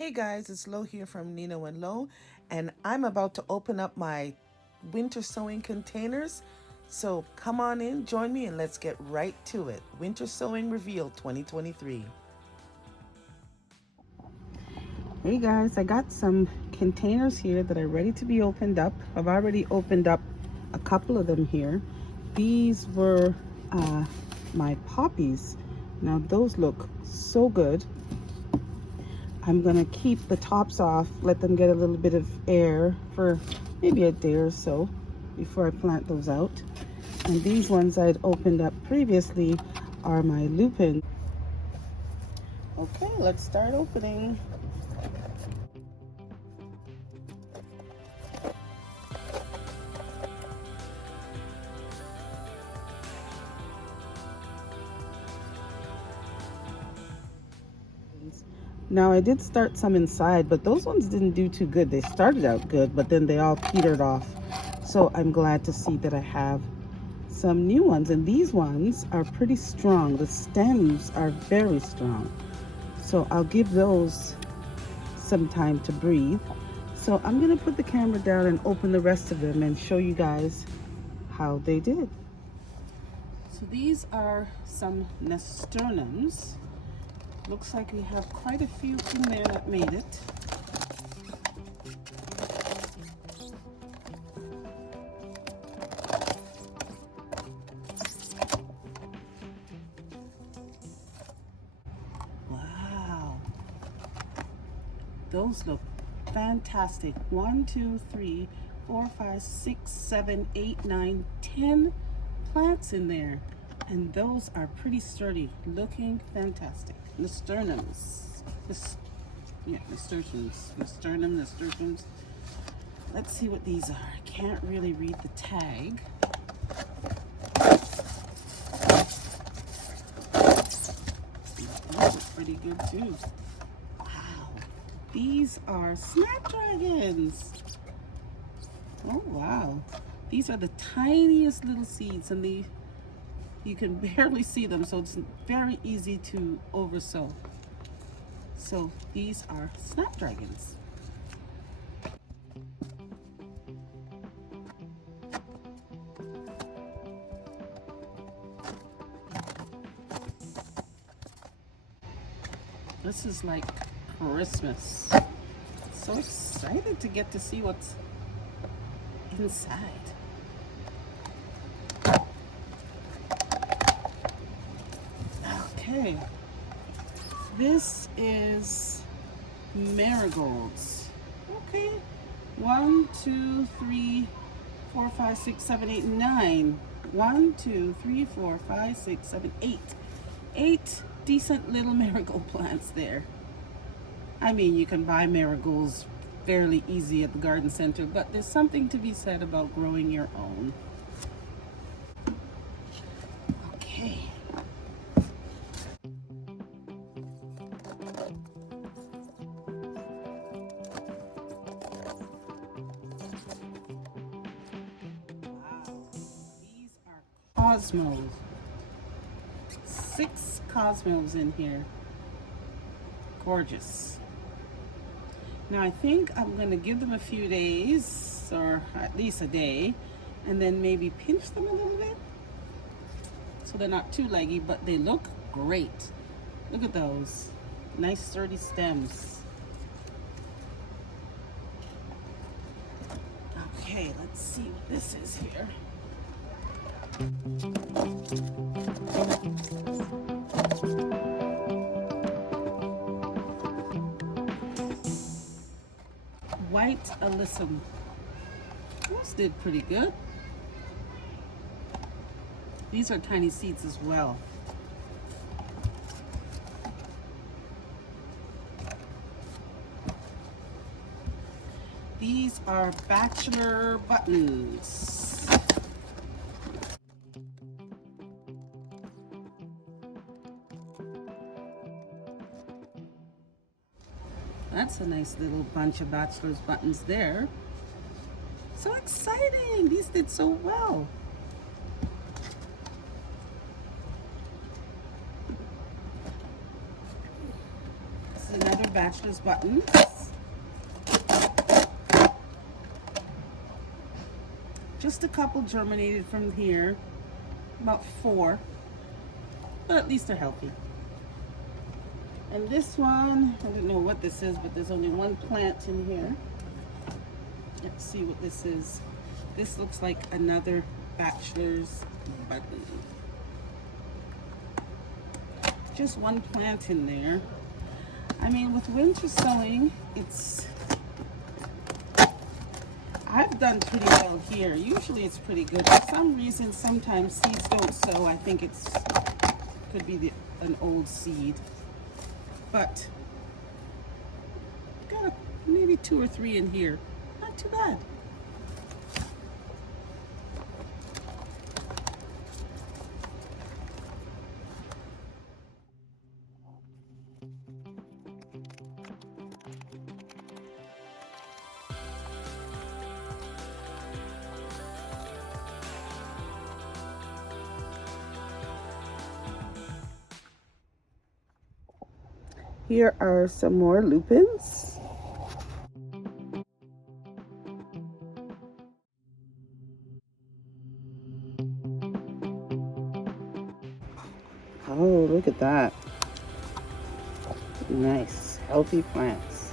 Hey guys, it's Lo here from Nino and Lo, and I'm about to open up my winter sowing containers. So come on in, join me, and let's get right to it. Winter Sowing Reveal 2023. Hey guys, I got some containers here that are ready to be opened up. I've already opened up a couple of them here. These were my poppies. Now those look so good. I'm gonna keep the tops off, let them get a little bit of air for maybe a day or so before I plant those out. And these ones I'd opened up previously are my lupins. Okay, let's start opening. Now I did start some inside, but those ones didn't do too good. They started out good, but then they all petered off. So I'm glad to see that I have some new ones, and these ones are pretty strong. The stems are very strong. So I'll give those some time to breathe. So I'm gonna put the camera down and open the rest of them and show you guys how they did. So these are some nasturtiums. Looks like we have quite a few in there that made it. Wow. Those look fantastic. 1, 2, 3, 4, 5, 6, 7, 8, 9, 10 plants in there. And those are pretty sturdy, looking fantastic. Nasturtiums. Nasturtiums. Let's see what these are. I can't really read the tag. These are pretty good too. Wow. These are snapdragons. Oh wow. These are the tiniest little seeds, and you can barely see them, so it's very easy to oversow. So these are snapdragons. This is like Christmas. So excited to get to see what's inside. Okay, this is marigolds. Okay, 1, 2, 3, 4, 5, 6, 7, 8, 9. 1, 2, 3, 4, 5, 6, 7, 8. 8 decent little marigold plants there. I mean, you can buy marigolds fairly easy at the garden center, but there's something to be said about growing your own. Okay. Cosmos. 6 cosmos in here. Gorgeous. Now I think I'm going to give them a few days, or at least a day, and then maybe pinch them a little bit so they're not too leggy, but they look great. Look at those. Nice sturdy stems. Okay, let's see what this is here. White ALYSSUM. Those did pretty good. These are tiny seeds as well. These are bachelor buttons. That's a nice little bunch of bachelor's buttons there. So exciting! These did so well. This is another bachelor's buttons. Just a couple germinated from here, about 4, but at least they're healthy. And this one, I don't know what this is, but there's only one plant in here. Let's see what this is. This looks like another bachelor's button. Just one plant in there. I mean, with winter sowing, I've done pretty well here. Usually it's pretty good. For some reason, sometimes seeds don't sow. I think could be an old seed. But got maybe 2 or 3 in here. Not too bad. Here are some more lupins. Oh, look at that. Nice, healthy plants.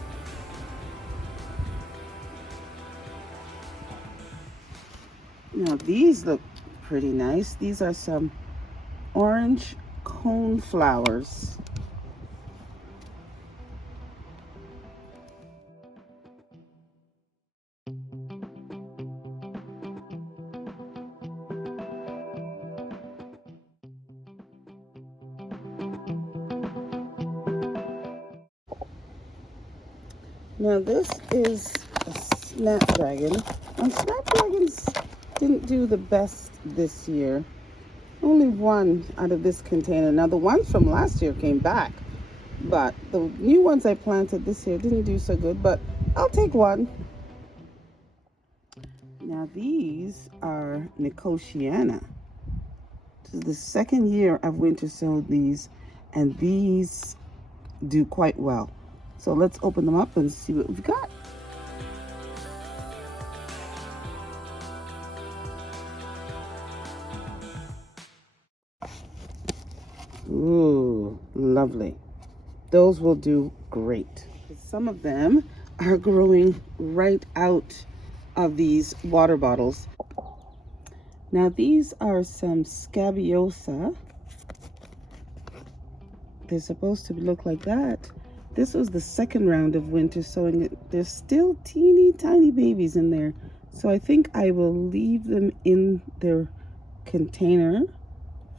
Now these look pretty nice. These are some orange coneflowers. Now this is a snapdragon. Snapdragons didn't do the best this year. Only one out of this container. Now the ones from last year came back, but the new ones I planted this year didn't do so good, but I'll take one. Now these are NICOTIANA. This is the second year I've winter sowed these, and these do quite well. So let's open them up and see what we've got. Ooh, lovely. Those will do great. Some of them are growing right out of these water bottles. Now these are some SCABIOSA. They're supposed to look like that. This was the second round of winter sowing. There's still teeny tiny babies in there. So I think I will leave them in their container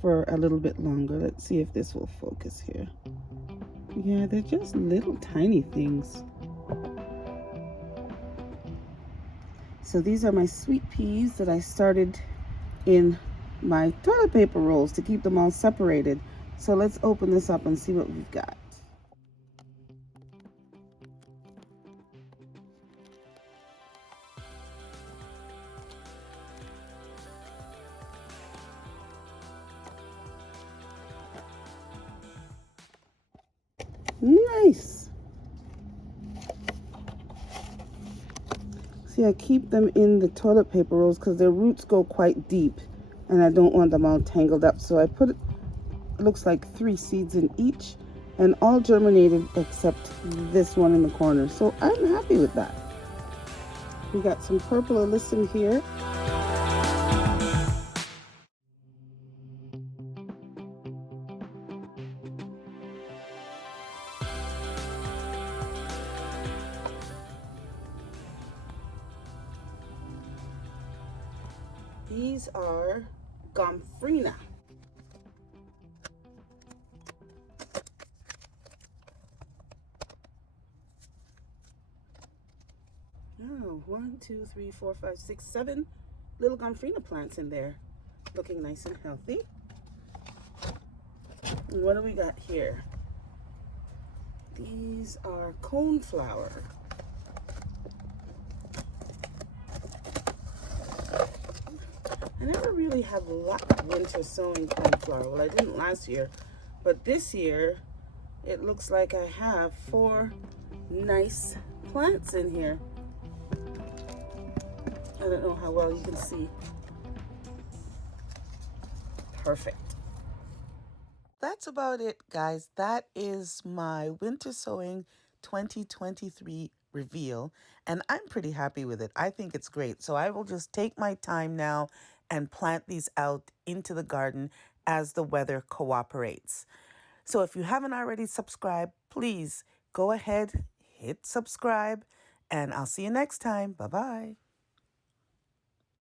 for a little bit longer. Let's see if this will focus here. Yeah, they're just little tiny things. So these are my sweet peas that I started in my toilet paper rolls to keep them all separated. So let's open this up and see what we've got. Nice. See, I keep them in the toilet paper rolls because their roots go quite deep and I don't want them all tangled up. So I put, it looks like 3 seeds in each, and all germinated except this one in the corner. So I'm happy with that. We got some purple alyssum here. These are gomphrena. Oh, 1, 2, 3, 4, 5, 6, 7 little gomphrena plants in there, looking nice and healthy. And what do we got here? These are coneflower. I never really have luck winter sowing coneflower. Well, I didn't last year, but this year it looks like I have 4 nice plants in here. I don't know how well you can see. Perfect. That's about it, guys. That is my winter sowing 2023 reveal, and I'm pretty happy with it. I think it's great. So I will just take my time now and plant these out into the garden as the weather cooperates. So if you haven't already subscribed, please go ahead, hit subscribe, and I'll see you next time. Bye-bye.